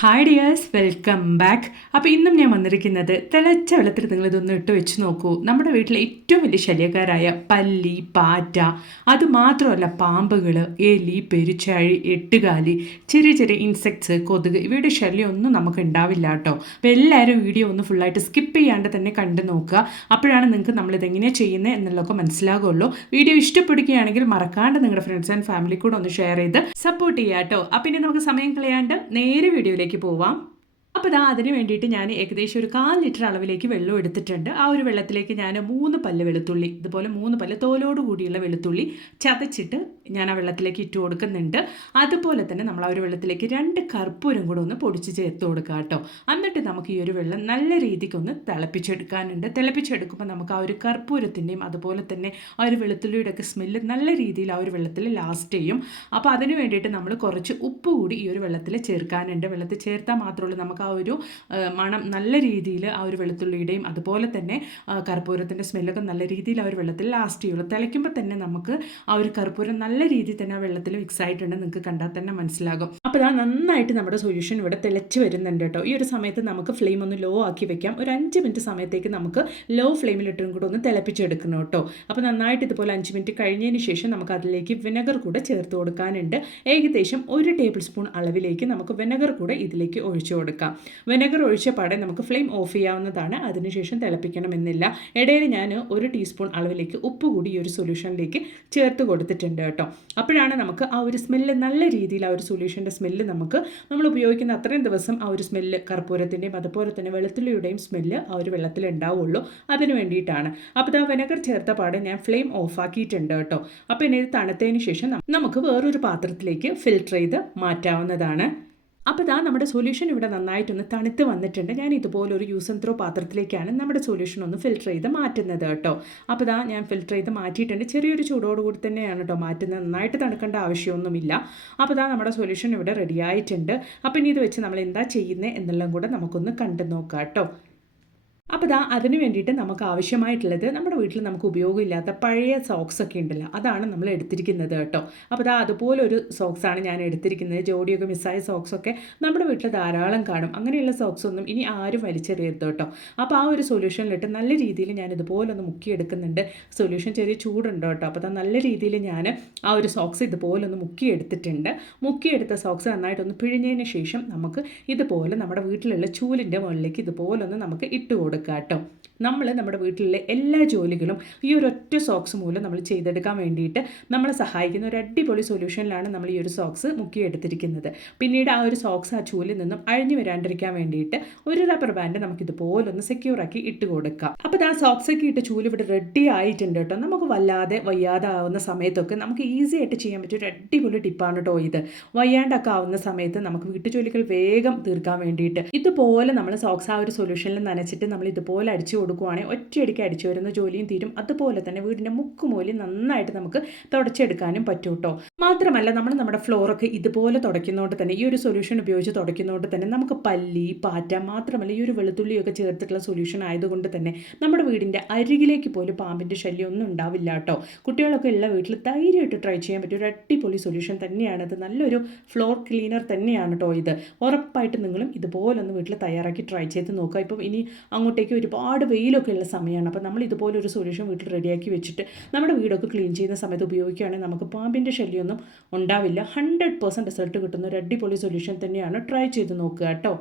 Hi dears welcome back അപ്പോൾ ഇന്നും ഞാൻ വന്നിരിക്കുന്നത് തിളച്ച വെള്ളത്തിൽ നിങ്ങൾ ഇതൊന്ന് ഇട്ട് വെച്ച് നോക്കൂ. നമ്മുടെ വീട്ടിലെ ഏറ്റവും വലിയ ശല്യക്കാരായ പല്ലി പാറ്റ അതുമാത്രമല്ല പാമ്പുകൾ എലി പെരുച്ചാഴി എട്ടുകാലി ചെറിയ ചെറിയ ഇൻസെക്ട്സ് കൊതുക് ഇവയുടെ ശല്യമൊന്നും നമുക്ക് ഉണ്ടാവില്ല കേട്ടോ. അപ്പോൾ എല്ലാവരും വീഡിയോ ഒന്ന് ഫുള്ളായിട്ട് സ്കിപ്പ് ചെയ്യാണ്ട് തന്നെ കണ്ടു നോക്കുക. അപ്പോഴാണ് നിങ്ങൾക്ക് നമ്മളിത് എങ്ങനെയാണ് ചെയ്യുന്നത് എന്നുള്ളതൊക്കെ മനസ്സിലാകുള്ളൂ. വീഡിയോ ഇഷ്ടപ്പെടുകയാണെങ്കിൽ മറക്കാണ്ട് നിങ്ങളുടെ ഫ്രണ്ട്സ് ആൻഡ് ഫാമിലി കൂടെ ഒന്ന് ഷെയർ ചെയ്ത് സപ്പോർട്ട് ചെയ്യാം കേട്ടോ. അപ്പം ഇനി നമുക്ക് സമയം കളയാണ്ട് നേരെ വീഡിയോയിലേക്ക് പോവാം. അപ്പോൾ ഇതാ അതിന് വേണ്ടിയിട്ട് ഞാൻ ഏകദേശം ഒരു കാൽ ലിറ്റർ അളവിലേക്ക് വെള്ളം എടുത്തിട്ടുണ്ട്. ആ ഒരു വെള്ളത്തിലേക്ക് ഞാൻ മൂന്ന് പല്ല് വെളുത്തുള്ളി ഇതുപോലെ മൂന്ന് പല്ല് തോലോട് കൂടിയുള്ള വെളുത്തുള്ളി ചതച്ചിട്ട് ഞാൻ ആ വെള്ളത്തിലേക്ക് ഇട്ട് കൊടുക്കുന്നുണ്ട്. അതുപോലെ തന്നെ നമ്മൾ ആ ഒരു വെള്ളത്തിലേക്ക് രണ്ട് കർപ്പൂരം കൂടെ ഒന്ന് പൊടിച്ച് ചേർത്ത് കൊടുക്കുക കേട്ടോ. എന്നിട്ട് നമുക്ക് ഈ ഒരു വെള്ളം നല്ല രീതിക്കൊന്ന് തിളപ്പിച്ചെടുക്കാനുണ്ട്. തിളപ്പിച്ചെടുക്കുമ്പോൾ നമുക്ക് ആ ഒരു കർപ്പൂരത്തിന്റെയും അതുപോലെ തന്നെ ആ ഒരു വെളുത്തുള്ളിയുടെ ഒക്കെ സ്മെല്ല് നല്ല രീതിയിൽ ആ ഒരു വെള്ളത്തിൽ ലാസ്റ്റ് ചെയ്യും. അപ്പോൾ അതിന് വേണ്ടിയിട്ട് നമ്മൾ കുറച്ച് ഉപ്പ് കൂടി ഈ ഒരു വെള്ളത്തിൽ ചേർക്കാനുണ്ട്. വെള്ളത്തിൽ ചേർത്താൽ മാത്രമേ നമുക്ക് ആ ഒരു മണം നല്ല രീതിയിൽ ആ ഒരു വെളുത്തുള്ളിയുടെയും അതുപോലെ തന്നെ കർപ്പൂരത്തിന്റെ സ്മെല്ലൊക്കെ നല്ല രീതിയിൽ ആ ഒരു വെള്ളത്തിൽ ലാസ്റ്റ് ചെയ്യുള്ളൂ. തിളയ്ക്കുമ്പോൾ തന്നെ നമുക്ക് ആ ഒരു കർപ്പൂരം നല്ല രീതിയിൽ തന്നെ ആ വെള്ളത്തിൽ മിക്സ് ആയിട്ടുണ്ട് നിങ്ങൾക്ക് കണ്ടാൽ തന്നെ മനസ്സിലാകും. അപ്പോൾ ഇതാ നന്നായിട്ട് നമ്മുടെ സൊല്യൂഷൻ ഇവിടെ തിളച്ച് വരുന്നുണ്ട് കേട്ടോ. ഈ ഒരു സമയത്ത് നമുക്ക് ഫ്ലെയിം ഒന്ന് ലോ ആക്കി വെക്കാം. ഒരു അഞ്ച് മിനിറ്റ് സമയത്തേക്ക് നമുക്ക് ലോ ഫ്ലെയിമിൽ ഇട്ടും കൂടെ ഒന്ന് തിളപ്പിച്ചെടുക്കണം കേട്ടോ. അപ്പോൾ നന്നായിട്ട് ഇതുപോലെ അഞ്ച് മിനിറ്റ് കഴിഞ്ഞതിന് ശേഷം നമുക്ക് അതിലേക്ക് വിനെഗർ കൂടെ ചേർത്ത് കൊടുക്കാനുണ്ട്. ഏകദേശം ഒരു ടേബിൾ സ്പൂൺ അളവിലേക്ക് നമുക്ക് വിനെഗർ കൂടെ ഇതിലേക്ക് ഒഴിച്ചു കൊടുക്കാം. വിനെഗർ ഒഴിച്ച പാടെ നമുക്ക് ഫ്ലെയിം ഓഫ് ചെയ്യാവുന്നതാണ്. അതിനുശേഷം തിളപ്പിക്കണമെന്നില്ല. ഇടയിൽ ഞാൻ ഒരു ടീസ്പൂൺ അളവിലേക്ക് ഉപ്പ് കൂടി ഈ ഒരു സൊല്യൂഷനിലേക്ക് ചേർത്ത് കൊടുത്തിട്ടുണ്ട് കേട്ടോ. അപ്പോഴാണ് നമുക്ക് ആ ഒരു സ്മെല്ല് നല്ല രീതിയിൽ ആ ഒരു സൊല്യൂഷന്റെ സ്മെല്ല് നമുക്ക് നമ്മൾ ഉപയോഗിക്കുന്ന അത്രയും ദിവസം ആ ഒരു സ്മെല്ല് കർപ്പൂരത്തിന്റെയും അതുപോലെ തന്നെ വെളുത്തുള്ളിയുടെയും സ്മെല്ല് ആ ഒരു വെള്ളത്തിൽ ഉണ്ടാവുള്ളൂ. അതിന് വേണ്ടിയിട്ടാണ്. അപ്പോൾ ആ വിനഗർ ചേർത്ത പാടെ ഞാൻ ഫ്ലെയിം ഓഫ് ആക്കിയിട്ടുണ്ട് കേട്ടോ. അപ്പോൾ ഇനി തണുത്തതിന് ശേഷം നമുക്ക് വേറൊരു പാത്രത്തിലേക്ക് ഫിൽട്ടർ ചെയ്ത് മാറ്റാവുന്നതാണ്. അപ്പോൾ ഇതാ നമ്മുടെ സൊല്യൂഷൻ ഇവിടെ നന്നായിട്ടൊന്ന് തണുത്ത് വന്നിട്ടുണ്ട്. ഞാൻ ഇതുപോലെ ഒരു യൂസ് ആൻഡ് ത്രോ പാത്രത്തിലേക്കാണ് നമ്മുടെ സൊല്യൂഷൻ ഒന്ന് ഫിൽറ്റർ ചെയ്ത് മാറ്റുന്നത് കേട്ടോ. അപ്പോൾ ഇതാ ഞാൻ ഫിൽറ്റർ ചെയ്ത് മാറ്റിയിട്ടുണ്ട്. ചെറിയൊരു ചൂടോട് കൂടി തന്നെയാണ് കേട്ടോ മാറ്റുന്നത്. നന്നായിട്ട് തണുക്കേണ്ട ആവശ്യമൊന്നുമില്ല. അപ്പോൾ ഇതാ നമ്മുടെ സൊല്യൂഷൻ ഇവിടെ റെഡി ആയിട്ടുണ്ട്. അപ്പോൾ ഇനി ഇത് വെച്ച് നമ്മൾ എന്താ ചെയ്യുന്നത് എന്നെല്ലാം കൂടെ നമുക്കൊന്ന് കണ്ടു നോക്കാം കേട്ടോ. അപ്പോൾ ഇതാ അതിന് വേണ്ടിയിട്ട് നമുക്ക് ആവശ്യമായിട്ടുള്ളത് നമ്മുടെ വീട്ടിൽ നമുക്ക് ഉപയോഗമില്ലാത്ത പഴയ സോക്സ് ഒക്കെ ഉണ്ടല്ലോ അതാണ് നമ്മൾ എടുത്തിരിക്കുന്നത് കേട്ടോ. അപ്പോൾ ഇതാ അതുപോലെ ഒരു സോക്സ് ആണ് ഞാൻ എടുത്തിരിക്കുന്നത്. ജോഡിയൊക്കെ മിസ്സായ സോക്സൊക്കെ നമ്മുടെ വീട്ടിൽ ധാരാളം കാണും. അങ്ങനെയുള്ള സോക്സ് ഒന്നും ഇനി ആരും വലിച്ചെറിയരുത് കേട്ടോ. അപ്പോൾ ആ ഒരു സൊല്യൂഷനിലിട്ട് നല്ല രീതിയിൽ ഞാൻ ഇതുപോലെ ഒന്ന് മുക്കിയെടുക്കുന്നുണ്ട്. സൊല്യൂഷൻ ചെറിയ ചൂടുണ്ട് കേട്ടോ. അപ്പോൾ ദാ നല്ല രീതിയിൽ ഞാൻ ആ ഒരു സോക്സ് ഇതുപോലെ ഒന്ന് മുക്കിയെടുത്തിട്ടുണ്ട്. മുക്കിയെടുത്ത സോക്സ് നന്നായിട്ടൊന്ന് പിഴിഞ്ഞതിന് ശേഷം നമുക്ക് ഇതുപോലെ നമ്മുടെ വീട്ടിലുള്ള ചൂലിന്റെ മുകളിലേക്ക് ഇതുപോലെ ഒന്ന് നമുക്ക് ഇട്ട് കൊടുക്കാം. കേട്ടോ. നമ്മൾ നമ്മുടെ വീട്ടിലെ എല്ലാ ജോലികളും ഈ ഒരു ഒറ്റ സോക്സ് മൂലം നമ്മൾ ചെയ്തെടുക്കാൻ വേണ്ടിയിട്ട് നമ്മളെ സഹായിക്കുന്ന ഒരു അടിപൊളി സൊല്യൂഷനിലാണ് നമ്മൾ ഈ ഒരു സോക്സ് മുക്കിയെടുത്തിരിക്കുന്നത്. പിന്നീട് ആ ഒരു സോക്സ് ആ ചൂലിൽ നിന്നും അഴിഞ്ഞു വരാണ്ടിരിക്കാൻ വേണ്ടിയിട്ട് ഒരു റബ്ബർ ബാൻഡ് നമുക്ക് ഇതുപോലൊന്ന് സെക്യൂർ ആക്കി ഇട്ട് കൊടുക്കാം. അപ്പോൾ ആ സോക്സ് ഒക്കെ ഇട്ട് ചൂൽ ഇവിടെ റെഡി ആയിട്ടുണ്ട് കേട്ടോ. നമുക്ക് വല്ലാതെ വയ്യാതെ ആവുന്ന സമയത്തൊക്കെ നമുക്ക് ഈസി ആയിട്ട് ചെയ്യാൻ പറ്റിയ ഒരു അടിപൊളി ടിപ്പാണ് കേട്ടോ ഇത്. വയ്യാണ്ടൊക്കെ ആവുന്ന സമയത്ത് നമുക്ക് വീട്ടുജോലികൾ വേഗം തീർക്കാൻ വേണ്ടിയിട്ട് ഇതുപോലെ നമ്മൾ സോക്സ് ആ ഒരു സൊല്യൂഷനിൽ നനച്ചിട്ട് നമ്മൾ ഇതുപോലെ അടിച്ചു കൊടുക്കുവാണെങ്കിൽ ഒറ്റയടിക്ക് അടിച്ചു വരുന്ന ജോലിയും തീരും. അതുപോലെ തന്നെ വീടിന്റെ മുക്കുമൂലി നന്നായിട്ട് നമുക്ക് തുടച്ചെടുക്കാനും പറ്റും കേട്ടോ മാത്രമല്ല നമ്മൾ നമ്മുടെ ഫ്ലോറൊക്കെ ഇതുപോലെ തുടയ്ക്കുന്നതുകൊണ്ട് തന്നെ ഈ ഒരു സൊല്യൂഷൻ ഉപയോഗിച്ച് തുടയ്ക്കുന്നതുകൊണ്ട് തന്നെ നമുക്ക് പല്ലി പാറ്റ മാത്രമല്ല ഈ ഒരു വെളുത്തുള്ളിയൊക്കെ ചേർത്തിട്ടുള്ള സൊല്യൂഷൻ ആയതുകൊണ്ട് തന്നെ നമ്മുടെ വീടിന്റെ അരികിലേക്ക് പോലും പാമ്പിന്റെ ശല്യം ഒന്നും ഉണ്ടാവില്ല കേട്ടോ കുട്ടികളൊക്കെ ഉള്ള വീട്ടിൽ ധൈര്യമായിട്ട് ട്രൈ ചെയ്യാൻ പറ്റിയ ഒരു അടിപൊളി സൊല്യൂഷൻ തന്നെയാണ്. അത് നല്ലൊരു ഫ്ലോർ ക്ലീനർ തന്നെയാണ് കേട്ടോ ഇത്. ഉറപ്പായിട്ട് നിങ്ങളും ഇതുപോലൊന്ന് വീട്ടിൽ തയ്യാറാക്കി ട്രൈ ചെയ്ത് നോക്കുക. ഇപ്പം ഇനി അങ്ങോട്ടേക്ക് ഒരുപാട് വെയിലൊക്കെ ഉള്ള സമയമാണ്. അപ്പോൾ നമ്മൾ ഇതുപോലെ ഒരു സൊല്യൂഷൻ വീട്ടിൽ റെഡിയാക്കി വെച്ചിട്ട് നമ്മുടെ വീടൊക്കെ ക്ലീൻ ചെയ്യുന്ന സമയത്ത് ഉപയോഗിക്കുകയാണെങ്കിൽ നമുക്ക് പാമ്പിന്റെ ശല്യമൊന്നും ഉണ്ടാവില്ല. ഹൺഡ്രഡ് പെർസെന്റ് റിസൾട്ട് കിട്ടുന്ന ഒരു അടിപൊളി സൊല്യൂഷൻ തന്നെയാണ്. ട്രൈ ചെയ്ത് നോക്കുക കേട്ടോ.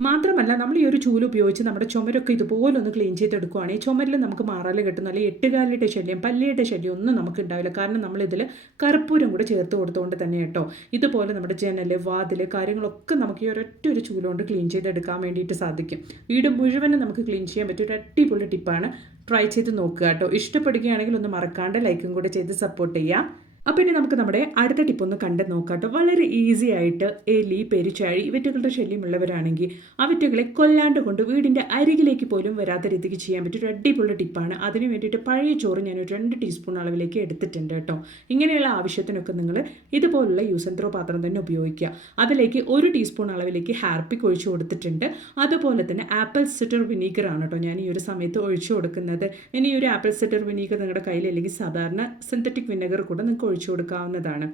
മാത്രമല്ല നമ്മൾ ഈ ഒരു ചൂൽ ഉപയോഗിച്ച് നമ്മുടെ ചുമരൊക്കെ ഇതുപോലെ ഒന്ന് ക്ലീൻ ചെയ്തെടുക്കുകയാണെങ്കിൽ ചുമരിൽ നമുക്ക് മാറാൽ കിട്ടുന്ന അല്ലെങ്കിൽ എട്ടുകാലിയുടെ ശല്യം പല്ലിയുടെ ശല്യം ഒന്നും നമുക്ക് ഉണ്ടാവില്ല. കാരണം നമ്മളിതിൽ കർപ്പൂരം കൂടെ ചേർത്ത് കൊടുത്തുകൊണ്ട് തന്നെ കേട്ടോ. ഇതുപോലെ നമ്മുടെ ജനൽ വാതിൽ കാര്യങ്ങളൊക്കെ നമുക്ക് ഈ ഒരൊറ്റ ഒരു ചൂലുകൊണ്ട് ക്ലീൻ ചെയ്തെടുക്കാൻ വേണ്ടിയിട്ട് സാധിക്കും. വീട് മുഴുവനും നമുക്ക് ക്ലീൻ ചെയ്യാൻ പറ്റിയ ഒരു അടിപൊളി ടിപ്പാണ് ട്രൈ ചെയ്ത് നോക്കുക കേട്ടോ. ഇഷ്ടപ്പെടുകയാണെങ്കിൽ ഒന്ന് മറക്കാണ്ട് ലൈക്കും കൂടെ ചെയ്ത് സപ്പോർട്ട് ചെയ്യുക അപ്പോൾ ഇനി നമുക്ക് നമ്മുടെ അടുത്ത ടിപ്പ് ഒന്ന് കണ്ട് നോക്കാം വളരെ ഈസി ആയിട്ട് എലി പെരിച്ചാഴി ഇവറ്റുകളുടെ ശല്യമുള്ളവരാണെങ്കിൽ അവറ്റുകളെ കൊല്ലാണ്ട് കൊണ്ട് വീടിന്റെ അരികിലേക്ക് പോലും വരാത്ത രീതിക്ക് ചെയ്യാൻ പറ്റിയ ഒരു അടിപൊളി ടിപ്പാണ് അതിന് വേണ്ടിയിട്ട് പഴയ ചോറ് ഞാൻ ഒരു രണ്ട് ടീസ്പൂൺ അളവിലേക്ക് എടുത്തിട്ടുണ്ട് കേട്ടോ. ഇങ്ങനെയുള്ള ആവശ്യത്തിനൊക്കെ നിങ്ങൾ ഇതുപോലുള്ള യൂസ് ആൻഡ് ത്രോ പാത്രം തന്നെ ഉപയോഗിക്കുക. അതിലേക്ക് ഒരു ടീസ്പൂൺ അളവിലേക്ക് ഹാർപ്പിക് ഒഴിച്ചു കൊടുത്തിട്ടുണ്ട്. അതുപോലെ തന്നെ ആപ്പിൾ സിറ്റർ വിനീഗർ ആണ് കേട്ടോ ഞാൻ ഈ ഒരു സമയത്ത് ഒഴിച്ചു കൊടുക്കുന്നത്. ഇനി ഈ ഒരു ആപ്പിൾ സിറ്റർ വിനീഗർ നിങ്ങളുടെ കയ്യിൽ അല്ലെങ്കിൽ സാധാരണ സിന്തറ്റിക് വിനെഗർ കൂടെ നിങ്ങൾക്ക് ഒഴിച്ചു കൊടുക്കാവുന്നതാണ്.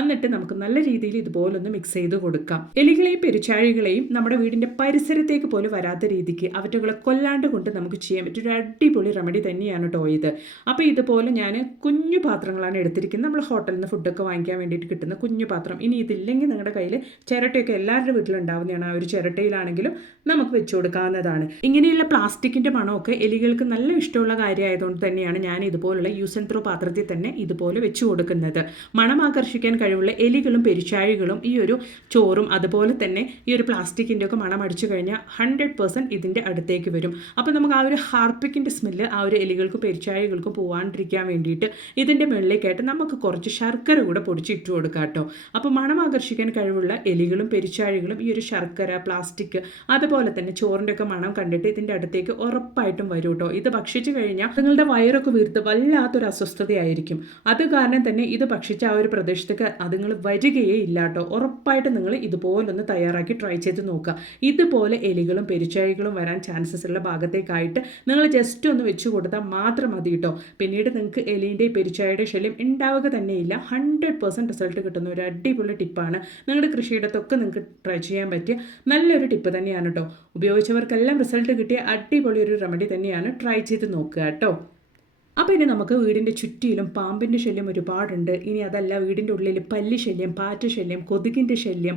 എന്നിട്ട് നമുക്ക് നല്ല രീതിയിൽ ഇതുപോലൊന്ന് മിക്സ് ചെയ്ത് കൊടുക്കാം. എലികളെയും പെരുച്ചാഴികളെയും നമ്മുടെ വീടിന്റെ പരിസരത്തേക്ക് പോലും വരാത്ത രീതിക്ക് അവറ്റകളെ കൊല്ലാണ്ട് കൊണ്ട് നമുക്ക് ചെയ്യാൻ പറ്റും ഒരു അടിപൊളി റെമഡി തന്നെയാണ് കേട്ടോ ഇത്. അപ്പോൾ ഇതുപോലെ ഞാൻ കുഞ്ഞു പാത്രങ്ങളാണ് എടുത്തിരിക്കുന്നത്. നമ്മൾ ഹോട്ടലിൽ നിന്ന് ഫുഡൊക്കെ വാങ്ങിക്കാൻ വേണ്ടിയിട്ട് കിട്ടുന്ന കുഞ്ഞു പാത്രം. ഇനി ഇതില്ലെങ്കിൽ നിങ്ങളുടെ കയ്യിൽ ചിരട്ടയൊക്കെ എല്ലാവരുടെ വീട്ടിലുണ്ടാവുന്നതാണ്. ആ ഒരു ചിരട്ടയിലാണെങ്കിലും നമുക്ക് വെച്ചു കൊടുക്കാവുന്നതാണ്. ഇങ്ങനെയുള്ള പ്ലാസ്റ്റിക്കിന്റെ മണമൊക്കെ എലികൾക്ക് നല്ല ഇഷ്ടമുള്ള കാര്യമായതുകൊണ്ട് തന്നെയാണ് ഞാൻ ഇതുപോലുള്ള യൂസ് ആൻഡ് ത്രോ പാത്രത്തിൽ തന്നെ ഇതുപോലെ വെച്ചു കൊടുക്കുന്നത്. മണം ആകർഷിക്കാൻ കഴിവുള്ള എലികളും പെരിച്ചാഴികളും ഈ ഒരു ചോറും അതുപോലെ തന്നെ ഈ ഒരു പ്ലാസ്റ്റിക്കിന്റെ ഒക്കെ മണം അടിച്ചു കഴിഞ്ഞാൽ ഹൺഡ്രഡ് പെർസെന്റ് ഇതിന്റെ അടുത്തേക്ക് വരും. അപ്പോൾ നമുക്ക് ആ ഒരു ഹാർപ്പിക്കിന്റെ സ്മെല്ല് ആ ഒരു എലികൾക്കും പെരിച്ചാഴികൾക്കും പോകാണ്ടിരിക്കാൻ വേണ്ടിയിട്ട് ഇതിന്റെ മുകളിലേക്കായിട്ട് നമുക്ക് കുറച്ച് ശർക്കര കൂടെ പൊടിച്ചിട്ട് കൊടുക്കാം കേട്ടോ. അപ്പോൾ മണം ആകർഷിക്കാൻ കഴിവുള്ള എലികളും പെരിച്ചാഴികളും ഈ ഒരു ശർക്കര പ്ലാസ്റ്റിക് അതുപോലെ തന്നെ ചോറിന്റെ ഒക്കെ മണം കണ്ടിട്ട് ഇതിന്റെ അടുത്തേക്ക് ഉറപ്പായിട്ടും വരും കേട്ടോ. ഇത് ഭക്ഷിച്ചു കഴിഞ്ഞാൽ നിങ്ങളുടെ വയറൊക്കെ വീർത്ത് വല്ലാത്തൊരു അസ്വസ്ഥതയായിരിക്കും. അത് കാരണം തന്നെ ഇത് ഭക്ഷിച്ച ആ ഒരു പ്രദേശത്തേക്ക് അതുങ്ങൾ വരികയേ ഇല്ല കേട്ടോ ഉറപ്പായിട്ട് നിങ്ങൾ ഇതുപോലൊന്ന് തയ്യാറാക്കി ട്രൈ ചെയ്ത് നോക്കുക. ഇതുപോലെ എലികളും പെരിച്ചാഴികളും വരാൻ ചാൻസസ് ഉള്ള ഭാഗത്തേക്കായിട്ട് നിങ്ങൾ ജസ്റ്റ് ഒന്ന് വെച്ച് കൊടുത്താൽ മാത്രം മതി കേട്ടോ പിന്നീട് നിങ്ങൾക്ക് എലിന്റെ പെരിച്ചായയുടെ ശല്യം ഉണ്ടാവുക തന്നെയില്ല. ഹൺഡ്രഡ് പെർസെന്റ് റിസൾട്ട് കിട്ടുന്ന ഒരു അടിപൊളി ടിപ്പാണ് നിങ്ങളുടെ കൃഷിയിടത്തൊക്കെ നിങ്ങൾക്ക് ട്രൈ ചെയ്യാൻ പറ്റിയ നല്ലൊരു ടിപ്പ് തന്നെയാണ് കേട്ടോ ഉപയോഗിച്ചവർക്കെല്ലാം റിസൾട്ട് കിട്ടിയ അടിപൊളി ഒരു റെമഡി തന്നെയാണ് ട്രൈ ചെയ്ത് നോക്കുക കേട്ടോ അപ്പോൾ ഇനി നമുക്ക് വീടിന്റെ ചുറ്റിയിലും പാമ്പിന്റെ ശല്യം ഒരുപാടുണ്ട്. ഇനി അതല്ല വീടിന്റെ ഉള്ളിൽ പല്ലി ശല്യം പാറ്റ ശല്യം കൊതുകിന്റെ ശല്യം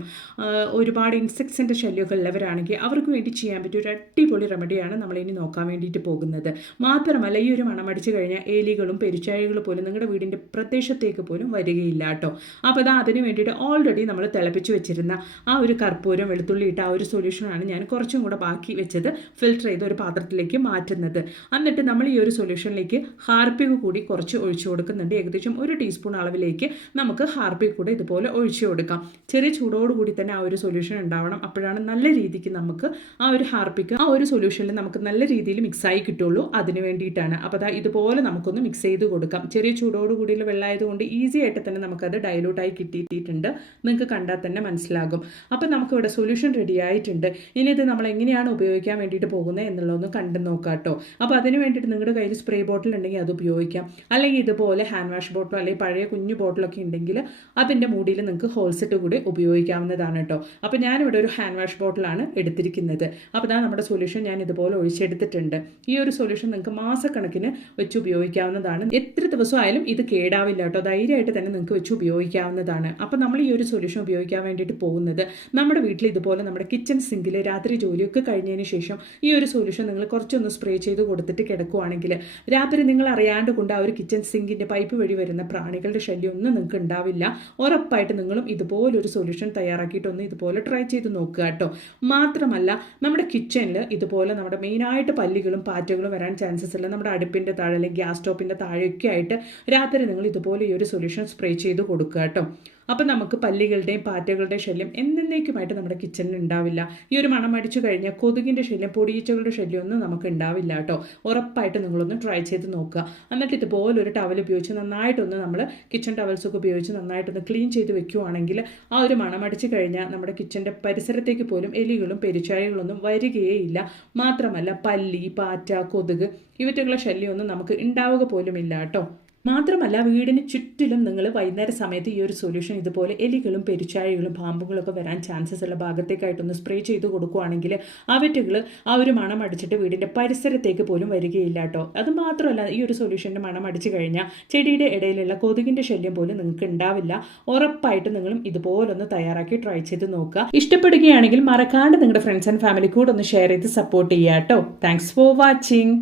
ഒരുപാട് ഇൻസെക്ട്സിന്റെ ശല്യമൊക്കെ ഉള്ളവരാണെങ്കിൽ അവർക്ക് വേണ്ടി ചെയ്യാൻ പറ്റിയ ഒരു അടിപൊളി റെമഡിയാണ് നമ്മളിനി നോക്കാൻ വേണ്ടിയിട്ട് പോകുന്നത്. മാത്രമല്ല ഈ ഒരു മണമടിച്ച് കഴിഞ്ഞാൽ എലികളും പെരിച്ചാഴികളും പോലും നിങ്ങളുടെ വീടിന്റെ പ്രദേശത്തേക്ക് പോലും വരികയില്ല കേട്ടോ. അപ്പോൾ അത് അതിന് വേണ്ടിയിട്ട് ഓൾറെഡി നമ്മൾ തിളപ്പിച്ച് വെച്ചിരുന്ന ആ ഒരു കർപ്പൂരം വെളുത്തുള്ളി ഇട്ട ആ ഒരു സൊല്യൂഷനാണ് ഞാൻ കുറച്ചും കൂടെ ബാക്കി വെച്ചത് ഫിൽറ്റർ ചെയ്ത് ഒരു പാത്രത്തിലേക്ക് മാറ്റുന്നത്. എന്നിട്ട് നമ്മൾ ഈ ഒരു സൊല്യൂഷനിലേക്ക് ഹാർപ്പിക് കൂടി കുറച്ച് ഒഴിച്ചു കൊടുക്കുന്നുണ്ട്. ഏകദേശം ഒരു ടീസ്പൂൺ അളവിലേക്ക് നമുക്ക് ഹാർപ്പിക് കൂടെ ഇതുപോലെ ഒഴിച്ചു കൊടുക്കാം. ചെറിയ ചൂടോടുകൂടി തന്നെ ആ ഒരു സൊല്യൂഷൻ ഉണ്ടാവണം. അപ്പോഴാണ് നല്ല രീതിക്ക് നമുക്ക് ആ ഒരു ഹാർപ്പിക് ആ ഒരു സൊല്യൂഷനിൽ നമുക്ക് നല്ല രീതിയിൽ മിക്സായി കിട്ടുള്ളൂ. അതിന് വേണ്ടിയിട്ടാണ്. അപ്പോൾ അതാ ഇതുപോലെ നമുക്കൊന്ന് മിക്സ് ചെയ്ത് കൊടുക്കാം. ചെറിയ ചൂടോടുകൂടിയുള്ള വെള്ളമായതുകൊണ്ട് ഈസി ആയിട്ട് തന്നെ നമുക്കത് ഡൈലൂട്ടായി കിട്ടിയിട്ടുണ്ട്. നിങ്ങൾക്ക് കണ്ടാൽ തന്നെ മനസ്സിലാകും. അപ്പോൾ നമുക്കിവിടെ സൊല്യൂഷൻ റെഡി ആയിട്ടുണ്ട്. ഇനി ഇത് നമ്മൾ എങ്ങനെയാണ് ഉപയോഗിക്കാൻ വേണ്ടിയിട്ട് പോകുന്നത് എന്നുള്ളതൊന്ന് കണ്ടു നോക്കാം കേട്ടോ അപ്പോൾ അതിന് വേണ്ടിയിട്ട് നിങ്ങളുടെ കയ്യിൽ സ്പ്രേ ബോട്ടിൽ ഉണ്ടെങ്കിൽ അത് ഉപയോഗിക്കാം. അല്ലെങ്കിൽ ഇതുപോലെ ഹാൻഡ് വാഷ് ബോട്ടിലോ അല്ലെങ്കിൽ പഴയ കുഞ്ഞു ബോട്ടിലൊക്കെ ഉണ്ടെങ്കിൽ അതിന്റെ മൂടിയിൽ നിങ്ങൾക്ക് ഹോൾസെറ്റ് കൂടി ഉപയോഗിക്കാവുന്നതാണ് കേട്ടോ. അപ്പോൾ ഞാനിവിടെ ഒരു ഹാൻഡ് വാഷ് ബോട്ടിലാണ് എടുത്തിരിക്കുന്നത്. അപ്പോൾ ഇതാ നമ്മുടെ സൊല്യൂഷൻ ഞാൻ ഇതുപോലെ ഒഴിച്ചെടുത്തിട്ടുണ്ട്. ഈ ഒരു സൊല്യൂഷൻ നിങ്ങൾക്ക് മാസക്കണക്കിന് വെച്ച് ഉപയോഗിക്കാവുന്നതാണ്. എത്ര ദിവസം ആയാലും ഇത് കേടാവില്ല കേട്ടോ. ധൈര്യമായിട്ട് തന്നെ നിങ്ങൾക്ക് വെച്ച് ഉപയോഗിക്കാവുന്നതാണ്. അപ്പോൾ നമ്മൾ ഈ ഒരു സൊല്യൂഷൻ ഉപയോഗിക്കാൻ വേണ്ടിയിട്ട് പോകുന്നത്. നമ്മുടെ വീട്ടിൽ ഇതുപോലെ നമ്മുടെ കിച്ചൺ സിങ്കിൽ രാത്രി ജോലിയൊക്കെ കഴിഞ്ഞതിന് ശേഷം ഈ ഒരു സൊല്യൂഷൻ നിങ്ങൾ കുറച്ചൊന്ന് സ്പ്രേ ചെയ്ത് കൊടുത്തിട്ട് കിടക്കുവാണെങ്കിൽ രാത്രി നിങ്ങൾ അറിയാണ്ട് കൊണ്ട് ആ ഒരു കിച്ചൺ സിങ്കിന്റെ പൈപ്പ് വഴി വരുന്ന പ്രാണികളുടെ ശല്യം ഒന്നും നിങ്ങൾക്ക് ഉണ്ടാവില്ല. ഉറപ്പായിട്ട് നിങ്ങളും ഇതുപോലൊരു സൊല്യൂഷൻ തയ്യാറാക്കിയിട്ടൊന്ന് ഇതുപോലെ ട്രൈ ചെയ്ത് നോക്കുക കേട്ടോ. മാത്രമല്ല നമ്മുടെ കിച്ചണിൽ ഇതുപോലെ നമ്മുടെ മെയിനായിട്ട് പല്ലികളും പാറ്റകളും വരാൻ ചാൻസസ് ഇല്ല നമ്മുടെ അടുപ്പിന്റെ താഴെ അല്ലെങ്കിൽ ഗ്യാസ് സ്റ്റോപ്പിന്റെ താഴെയൊക്കെ ആയിട്ട് രാത്രി നിങ്ങൾ ഇതുപോലെ ഈ ഒരു സൊല്യൂഷൻ സ്പ്രേ ചെയ്ത് കൊടുക്കുക കേട്ടോ. അപ്പം നമുക്ക് പല്ലികളുടെയും പാറ്റകളുടെയും ശല്യം എന്നേക്കുമായിട്ട് നമ്മുടെ കിച്ചണിൽ ഉണ്ടാവില്ല. ഈ ഒരു മണം അടിച്ചു കഴിഞ്ഞാൽ കൊതുകിന്റെ ശല്യം പൊടിയീച്ചകളുടെ ശല്യം ഒന്നും നമുക്ക് ഉണ്ടാവില്ല കേട്ടോ. ഉറപ്പായിട്ട് നിങ്ങളൊന്ന് ട്രൈ ചെയ്ത് നോക്കുക. എന്നിട്ട് ഇതുപോലെ ഒരു ടവൽ ഉപയോഗിച്ച് നന്നായിട്ടൊന്ന് നമ്മൾ കിച്ചൺ ടവൽസൊക്കെ ഉപയോഗിച്ച് നന്നായിട്ടൊന്ന് ക്ലീൻ ചെയ്ത് വെക്കുവാണെങ്കിൽ ആ ഒരു മണം അടിച്ചു കഴിഞ്ഞാൽ നമ്മുടെ കിച്ചന്റെ പരിസരത്തേക്ക് പോലും എലികളും പെരിച്ചാഴികളൊന്നും വരികയേ ഇല്ല മാത്രമല്ല പല്ലി പാറ്റ കൊതുക് ഇവറ്റുള്ള ശല്യമൊന്നും നമുക്ക് ഉണ്ടാവുക പോലും ഇല്ല കേട്ടോ. മാത്രമല്ല വീടിന് ചുറ്റിലും നിങ്ങൾ വൈകുന്നേര സമയത്ത് ഈ ഒരു സൊല്യൂഷൻ ഇതുപോലെ എലികളും പെരുച്ചാഴികളും പാമ്പുകളൊക്കെ വരാൻ ചാൻസസ് ഉള്ള ഭാഗത്തേക്കായിട്ടൊന്ന് സ്പ്രേ ചെയ്ത് കൊടുക്കുകയാണെങ്കിൽ അവറ്റുകൾ ആ ഒരു മണം അടിച്ചിട്ട് വീടിന്റെ പരിസരത്തേക്ക് പോലും വരികയില്ല കേട്ടോ അത് മാത്രമല്ല ഈ ഒരു സൊല്യൂഷന്റെ മണം അടിച്ചു കഴിഞ്ഞാൽ ചെടിയുടെ ഇടയിലുള്ള കൊതുകിന്റെ ശല്യം പോലും നിങ്ങൾക്ക് ഉണ്ടാവില്ല. ഉറപ്പായിട്ട് നിങ്ങളും ഇതുപോലൊന്ന് തയ്യാറാക്കി ട്രൈ ചെയ്ത് നോക്കുക. ഇഷ്ടപ്പെടുകയാണെങ്കിൽ മറക്കാണ്ട് നിങ്ങളുടെ ഫ്രണ്ട്സ് ആൻഡ് ഫാമിലി കൂടെ ഒന്ന് ഷെയർ ചെയ്ത് സപ്പോർട്ട് ചെയ്യുക കേട്ടോ താങ്ക്സ് ഫോർ വാച്ചിങ്